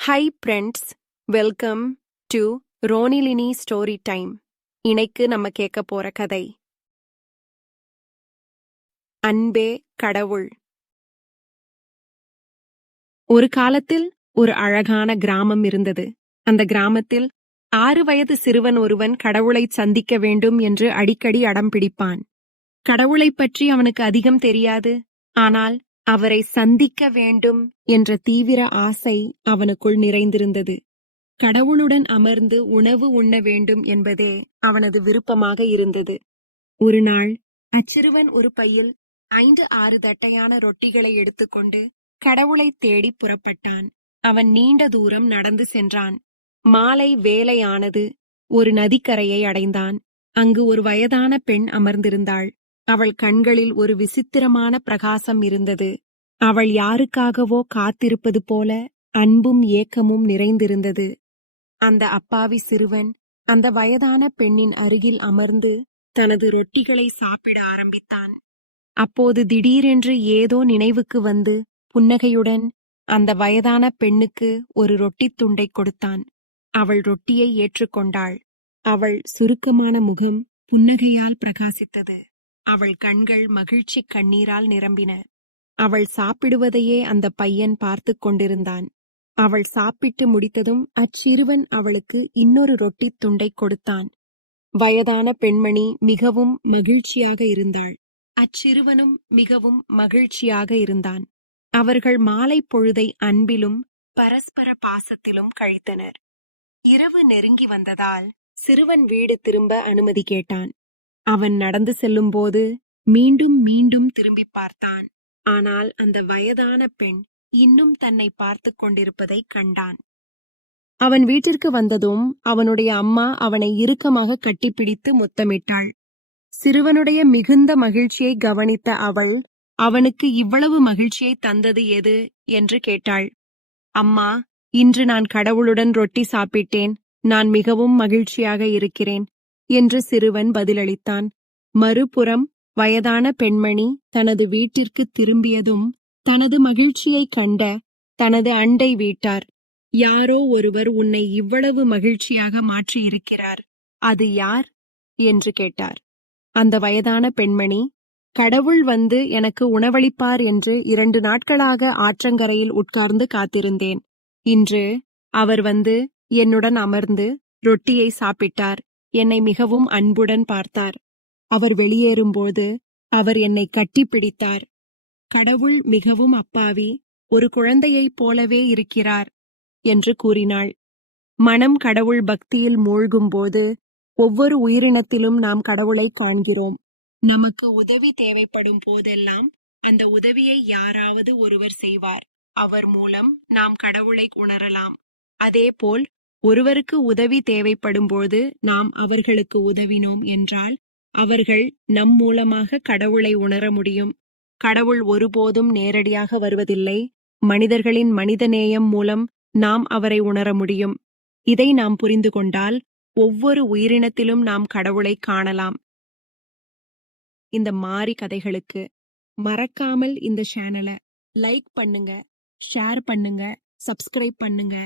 High friends, welcome to ரோனிலினி story time. இன்னைக்கு நம்ம கேட்க போற கதை அன்பே கடவுள். ஒரு காலத்தில் ஒரு அழகான கிராமம் இருந்தது. அந்த கிராமத்தில் 6 வயது சிறுவன் ஒருவன் கடவுளை சந்திக்க வேண்டும் என்று அடிக்கடி அடம் பிடிப்பான். கடவுளைப் பற்றி அவனுக்கு அதிகம் தெரியாது, ஆனால் அவரை சந்திக்க வேண்டும் என்ற தீவிர ஆசை அவனுக்குள் நிறைந்திருந்தது. கடவுளுடன் அமர்ந்து உணவு உண்ண வேண்டும் என்பதே அவனது விருப்பமாக இருந்தது. ஒரு நாள் அச்சிறுவன் ஒரு பையில் 5-6 தட்டையான ரொட்டிகளை எடுத்துக்கொண்டு கடவுளை தேடி புறப்பட்டான். அவன் நீண்ட தூரம் நடந்து சென்றான். மாலை வேளையானது. ஒரு நதிக்கரையை அடைந்தான். அங்கு ஒரு வயதான பெண் அமர்ந்திருந்தாள். அவள் கண்களில் ஒரு விசித்திரமான பிரகாசம் இருந்தது. அவள் யாருக்காகவோ காத்திருப்பது போல அன்பும் ஏக்கமும் நிறைந்திருந்தது. அந்த அப்பாவி சிறுவன் அந்த வயதான பெண்ணின் அருகில் அமர்ந்து தனது ரொட்டிகளை சாப்பிட ஆரம்பித்தான். அப்போது திடீரென்று ஏதோ நினைவுக்கு வந்து புன்னகையுடன் அந்த வயதான பெண்ணுக்கு ஒரு ரொட்டித் துண்டை கொடுத்தான். அவள் ரொட்டியை ஏற்றுக்கொண்டாள். அவள் சுருக்கமான முகம் புன்னகையால் பிரகாசித்தது. அவள் கண்கள் மகிழ்ச்சி கண்ணீரால் நிரம்பின. அவள் சாப்பிடுவதையே அந்த பையன் பார்த்து கொண்டிருந்தான். அவள் சாப்பிட்டு முடித்ததும் அச்சிறுவன் அவளுக்கு இன்னொரு ரொட்டித் துண்டை கொடுத்தான். வயதான பெண்மணி மிகவும் மகிழ்ச்சியாக இருந்தாள். அச்சிறுவனும் மிகவும் மகிழ்ச்சியாக இருந்தான். அவர்கள் மாலை பொழுதை அன்பிலும் பரஸ்பர பாசத்திலும் கழித்தனர். இரவு நெருங்கி வந்ததால் சிறுவன் வீடு திரும்ப அனுமதி கேட்டான். அவன் நடந்து செல்லும்போது மீண்டும் மீண்டும் திரும்பி பார்த்தான். ஆனால் அந்த வயதான பெண் இன்னும் தன்னை பார்த்து கொண்டிருப்பதை கண்டான். அவன் வீட்டிற்கு வந்ததும் அவனுடைய அம்மா அவனை இறுக்கமாக கட்டிப்பிடித்து முத்தமிட்டாள். சிறுவனுடைய மிகுந்த மகிழ்ச்சியை கவனித்த அவள், அவனுக்கு இவ்வளவு மகிழ்ச்சியை தந்தது எது என்று கேட்டாள். அம்மா, இன்று நான் கடவுளுடன் ரொட்டி சாப்பிட்டேன். நான் மிகவும் மகிழ்ச்சியாக இருக்கிறேன் என்று சிறுவன் பதிலளித்தான். மறுபுறம் வயதான பெண்மணி தனது வீட்டிற்கு திரும்பியதும் தனது மகிழ்ச்சியை கண்ட தனது அண்டை வீட்டார், யாரோ ஒருவர் உன்னை இவ்வளவு மகிழ்ச்சியாக மாற்றியிருக்கிறார், அது யார் என்று கேட்டார். அந்த வயதான பெண்மணி, கடவுள் வந்து எனக்கு உணவளிப்பார் என்று 2 நாட்களாக ஆற்றங்கரையில் உட்கார்ந்து காத்திருந்தேன். இன்று அவர் வந்து என்னுடன் அமர்ந்து ரொட்டியை சாப்பிட்டார். என்னை மிகவும் அன்புடன் பார்த்தார். அவர் வெளியேறும்போது அவர் என்னை கட்டிப்பிடித்தார். கடவுள் மிகவும் அப்பாவி, ஒரு குழந்தையைப் போலவே இருக்கிறார் என்று கூறினாள். மனம் கடவுள் பக்தியில் மூழ்கும்போது ஒவ்வொரு உயிரினத்திலும் நாம் கடவுளை காண்கிறோம். நமக்கு உதவி தேவைப்படும் போதெல்லாம் அந்த உதவியை யாராவது ஒருவர் செய்வார். அவர் மூலம் நாம் கடவுளை உணரலாம். அதேபோல் ஒருவருக்கு உதவி தேவைப்படும்போது நாம் அவர்களுக்கு உதவினோம் என்றால் அவர்கள் நம் மூலமாக கடவுளை உணர முடியும். கடவுள் ஒருபோதும் நேரடியாக வருவதில்லை. மனிதர்களின் மனிதநேயம் மூலம் நாம் அவரை உணர முடியும். இதை நாம் புரிந்து கொண்டால் ஒவ்வொரு உயிரினத்திலும் நாம் கடவுளை காணலாம். இந்த மாறி கதைகளுக்கு மறக்காமல் இந்த சேனலை லைக் பண்ணுங்க, ஷேர் பண்ணுங்க, சப்ஸ்கிரைப் பண்ணுங்க.